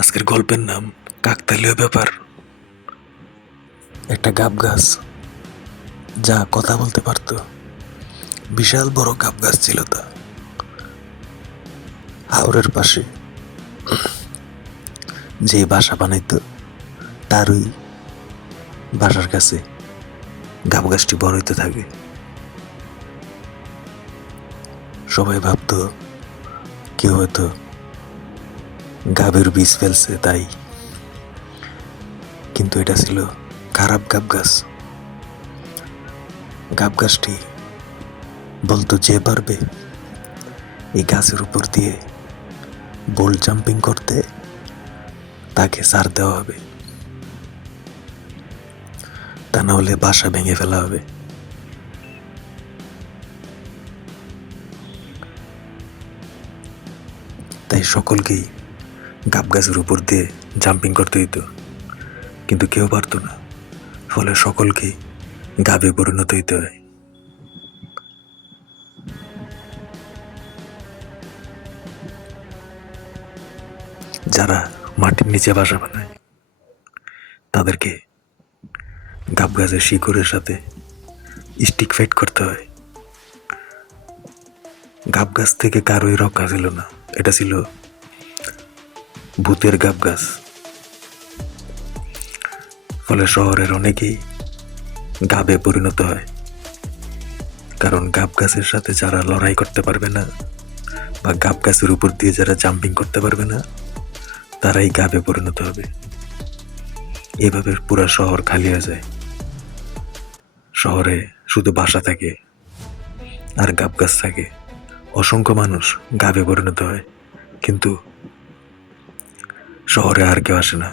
আজকের গল্পের নাম কাকতালীয় ব্যাপার। একটা গাব গাছ যা কথা বলতে পারতো। বিশাল বড় গাব গাছ ছিল তা। হাওরের পাশে যে বাসা বানাইতো তারই বাসার কাছে গাব গাছটি বড় হইতে থাকে। সবাই ভাবতো কেউ হয়তো গাবের বীজ ফেলছে তাই, কিন্তু এটা ছিল খারাপ গাব গাছ। গাব গাছটি বলতো যে পারবে এই গাছের উপর দিয়ে বোল জাম্পিং করতে তাকে ছাড় দেওয়া হবে, তা না হলে বাসা ভেঙে ফেলা হবে। তাই সকলকেই গাব গাছের উপর দিয়ে জাম্পিং করতে দিত, কিন্তু কেউ পারতো না। ফলে সকলকেই গাবে পরিণত হইতে হয়। যারা মাটির নিচে বাসা বানায় তাদেরকে গাব গাছের শিকড়ের সাথে স্টিক ফাইট করতে হয়। গাব গাছ থেকে কারোই রক্ষা ছিল না, এটা ছিল ভূতের গাব গাছ। ফলে শহরের অনেকেই গাবে পরিণত হয়, কারণ গাব গাছের সাথে যারা লড়াই করতে পারবে না বা গাব গাছের উপর দিয়ে যারা জাম্পিং করতে পারবে না তারাই গাবে পরিণত হবে। এভাবে পুরো শহর খালি হয়ে যায়। শহরে শুধু বাসা থাকে আর গাব গাছ থাকে। অসংখ্য মানুষ গাবে পরিণত হয়, কিন্তু শহরে আর কেউ আসে না,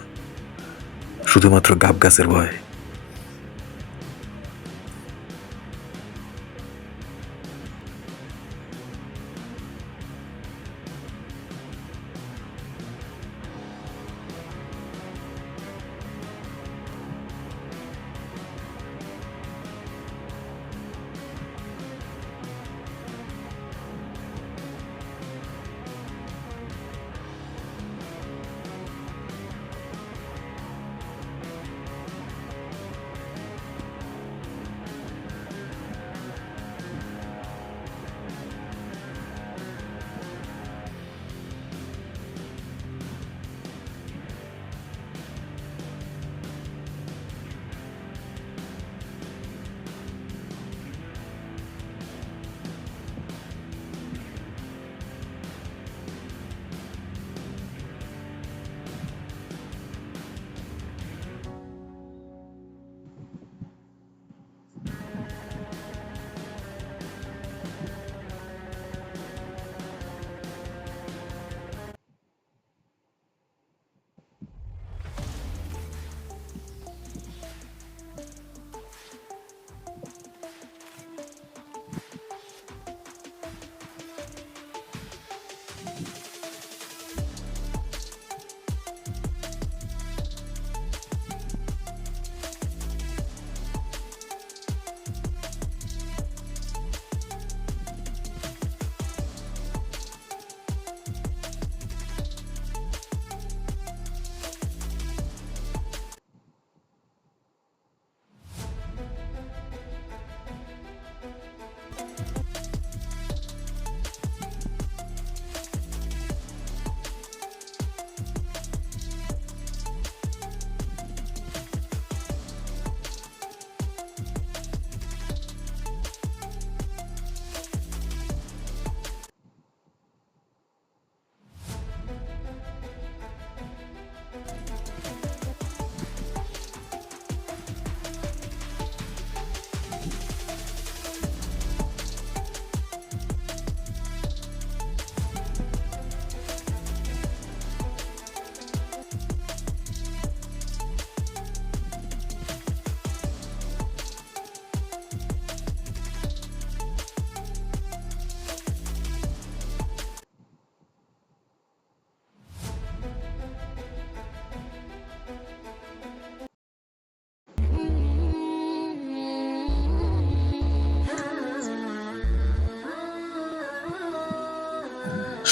শুধুমাত্র গাব গাছের ভয়।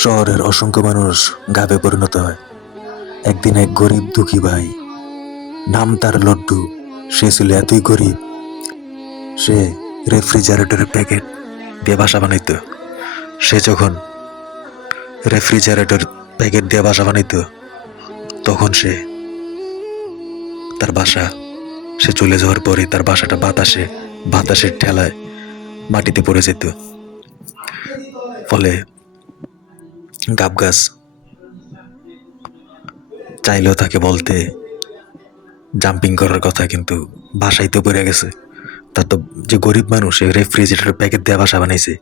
শহরের অসংখ্য মানুষ গাবে পরিণত হয়। একদিন এক গরিব দুঃখী ভাই, নাম তার লড্ডু, সে ছিল এতই গরিব, সে রেফ্রিজারেটরের প্যাকেট দিয়ে বাসা বানাইতো। সে যখন রেফ্রিজারেটর প্যাকেট দিয়ে বাসা বানাইতো, তখন তার বাসা সে চলে যাওয়ার পরে তার বাসাটা বাতাসের ঠেলায় মাটিতে পড়ে যেত। ফলে গাব গাছ চাইলেও তাকে বলতে জাম্পিং করার কথা, কিন্তু বাসায় তো পড়ে গেছে। তার তো যে গরিব মানুষ, সে রেফ্রিজারেটর প্যাকেট দিয়ে বাসা বানাইছে,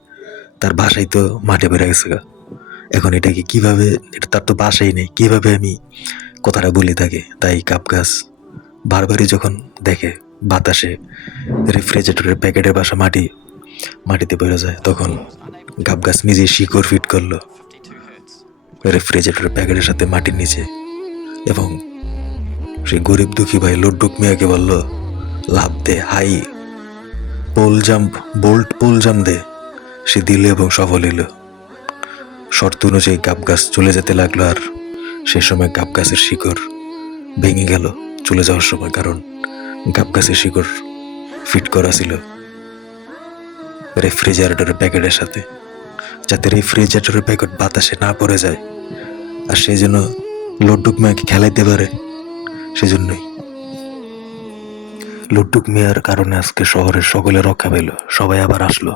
তার বাসায় তো মাঠে পড়ে গেছে গা। এখন এটাকে কিভাবে, এটা তার তো বাসাই নেই, কিভাবে আমি কথাটা বলি তাকে। তাই গাব গাছ বারবারই যখন দেখে বাতাসে রেফ্রিজারেটরের প্যাকেটের বাসা মাটিতে পড়ে যায়, তখন গাব গাছ নিজে শিকড় ফিট করলো রেফ্রিজারেটরের প্যাকেটের সাথে মাটির নিচে, এবং সেই গরিব দুঃখী ভাই লড্ডুক মিয়াকে বলল, লাভ দে, হাই বোল্ট পুল জাম্প দে। সে দিল এবং সফল হইল। শর্ত অনুযায়ী গাব গাছ চলে যেতে লাগলো, আর সে সময় গাব গাছের শিকড় ভেঙে গেল চলে যাওয়ার সময়, কারণ গাব গাছের শিকড় ফিট করা ছিল রেফ্রিজারেটরের প্যাকেটের সাথে, যাতে রেফ্রিজারেটরের প্যাকেট বাতাসে না পড়ে যায়, আর সেই জন্য লড্ডুক মিয়াকে খেলাইতে পারে। সেজন্যই লড্ডুক মিয়ার কারণে আজকে শহরের সকলে রক্ষা পেল, সবাই আবার আসলো।